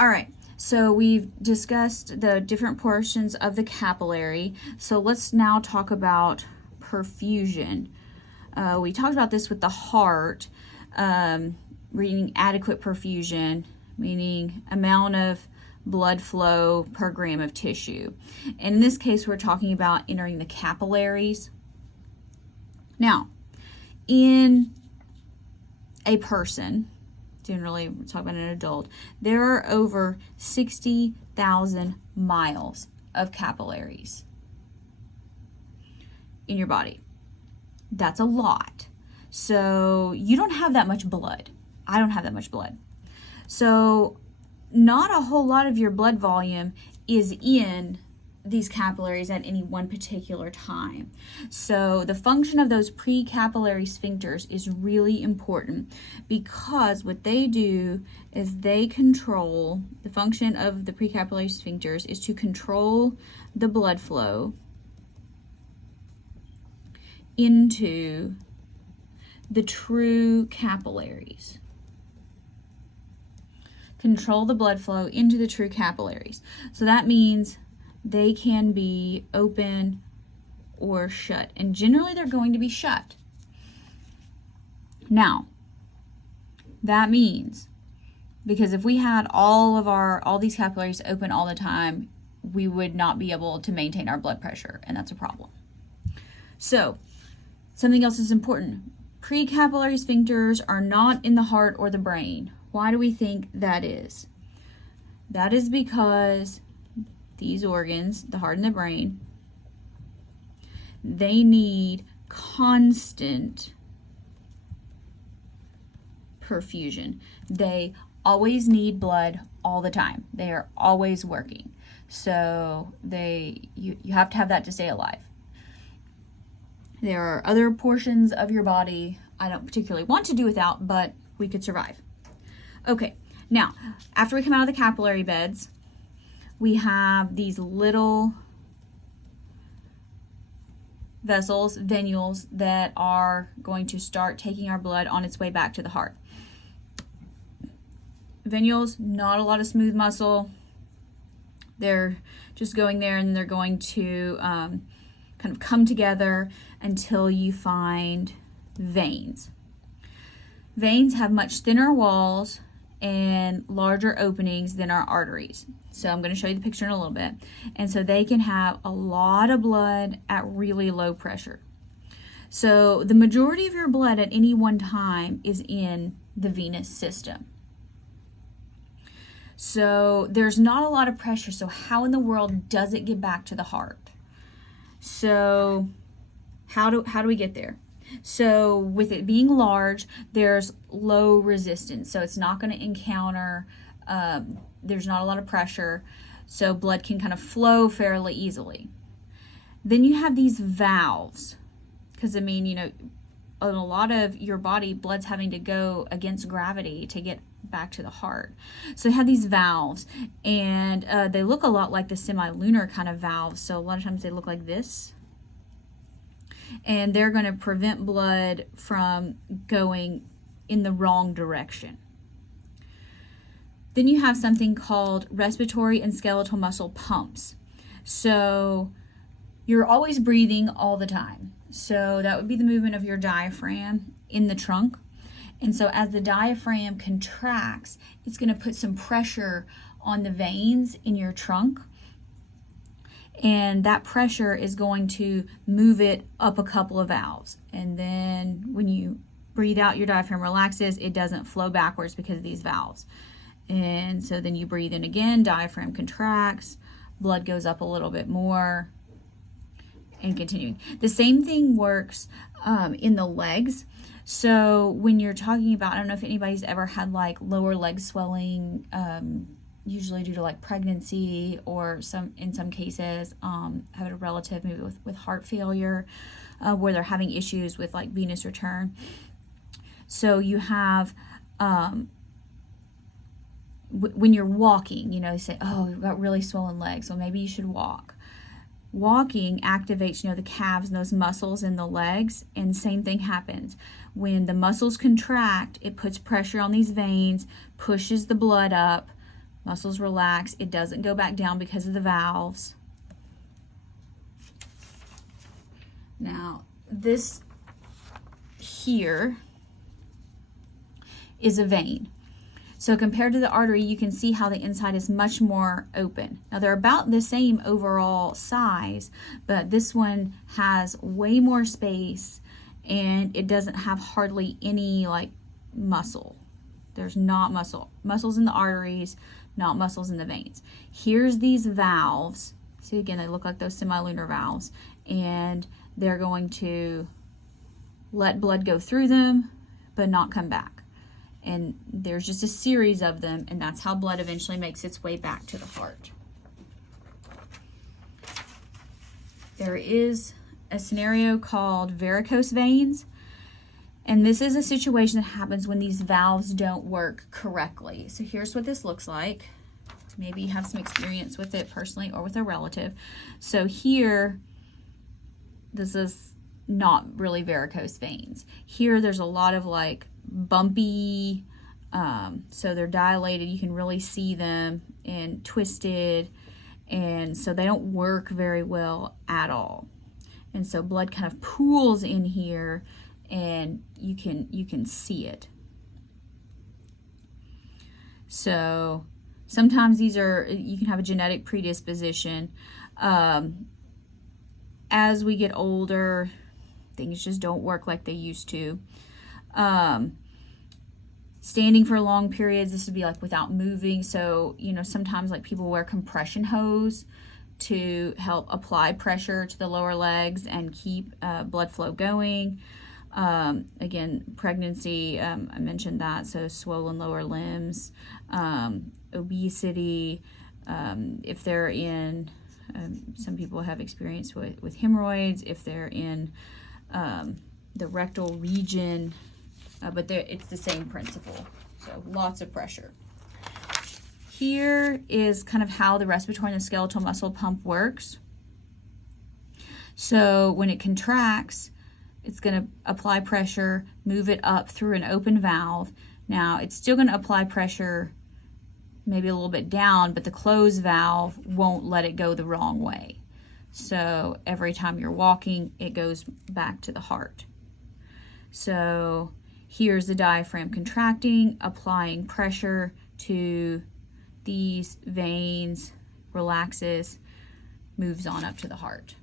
All right, so we've discussed the different portions of the capillary. So let's now talk about perfusion. We talked about this with the heart, reading adequate perfusion, meaning amount of blood flow per gram of tissue. And in this case, we're talking about entering the capillaries. Now, in a person, generally we're talking about an adult, there are over 60,000 miles of capillaries in your body. That's a lot. So you don't have that much blood. I don't have that much blood. So not a whole lot of your blood volume is in these capillaries at any one particular time. So the function of those precapillary sphincters is really important, because what they do is they control, the function of the precapillary sphincters is to control the blood flow into the true capillaries. Control the blood flow into the true capillaries. So that means they can be open or shut, and generally they're going to be shut. Now, that means, because if we had all these capillaries open all the time, we would not be able to maintain our blood pressure, and that's a problem. So, something else is important. Precapillary sphincters are not in the heart or the brain. Why do we think that is? That is because these organs, the heart and the brain, they need constant perfusion. They always need blood all the time. They are always working. So you have to have that to stay alive. There are other portions of your body I don't particularly want to do without, but we could survive. Okay, now, after we come out of the capillary beds, we have these little vessels, venules, that are going to start taking our blood on its way back to the heart. Venules, not a lot of smooth muscle. They're just going there, and they're going to kind of come together until you find veins. Veins have much thinner walls and larger openings than our arteries. So I'm going to show you the picture in a little bit. And so they can have a lot of blood at really low pressure. So the majority of your blood at any one time is in the venous system. So there's not a lot of pressure. So how in the world does it get back to the heart? So how do we get there? So with it being large, there's low resistance. So it's not going to encounter, there's not a lot of pressure. So blood can kind of flow fairly easily. Then you have these valves. Because, I mean, in a lot of your body, blood's having to go against gravity to get back to the heart. So they have these valves, and they look a lot like the semi-lunar kind of valves. So a lot of times they look like this. And they're going to prevent blood from going in the wrong direction. Then you have something called respiratory and skeletal muscle pumps. So you're always breathing all the time. So that would be the movement of your diaphragm in the trunk. And so as the diaphragm contracts, it's going to put some pressure on the veins in your trunk. And that pressure is going to move it up a couple of valves. And then when you breathe out, your diaphragm relaxes. It doesn't flow backwards because of these valves. And so then you breathe in again, diaphragm contracts, blood goes up a little bit more, and continuing. The same thing works in the legs. So when you're talking about, I don't know if anybody's ever had like lower leg swelling, usually due to like pregnancy, or in some cases have a relative maybe with heart failure, where they're having issues with like venous return. So you have when you're walking, they say, oh, you've got really swollen legs, so maybe you should walk. Walking activates, the calves and those muscles in the legs, and same thing happens. When the muscles contract, it puts pressure on these veins, pushes the blood up, Muscles relax. It doesn't go back down because of the valves. Now, this here is a vein. So compared to the artery, you can see how the inside is much more open. Now they're about the same overall size, but this one has way more space and it doesn't have hardly any like muscle. There's not muscles in the arteries, not muscles in the veins. Here's these valves. See, again, they look like those semilunar valves, and they're going to let blood go through them, but not come back. And there's just a series of them, and that's how blood eventually makes its way back to the heart. There is a scenario called varicose veins, and this is a situation that happens when these valves don't work correctly. So here's what this looks like. Maybe you have some experience with it personally or with a relative. So here, this is not really varicose veins. Here there's a lot of like bumpy, so they're dilated, you can really see them, and twisted, and so they don't work very well at all. And so blood kind of pools in here, and you can see it. So sometimes these are, you can have a genetic predisposition. As we get older, things just don't work like they used to. Standing for long periods, this would be like without moving. So, you know, sometimes like people wear compression hose to help apply pressure to the lower legs and keep blood flow going. Again, pregnancy, I mentioned that, so swollen lower limbs, obesity, if they're in, some people have experience with hemorrhoids, if they're in the rectal region, but it's the same principle, so lots of pressure. Here is kind of how the respiratory and the skeletal muscle pump works. So when it contracts, it's going to apply pressure, move it up through an open valve. Now, it's still going to apply pressure maybe a little bit down, but the closed valve won't let it go the wrong way. So every time you're walking, it goes back to the heart. So here's the diaphragm contracting, applying pressure to these veins, relaxes, moves on up to the heart.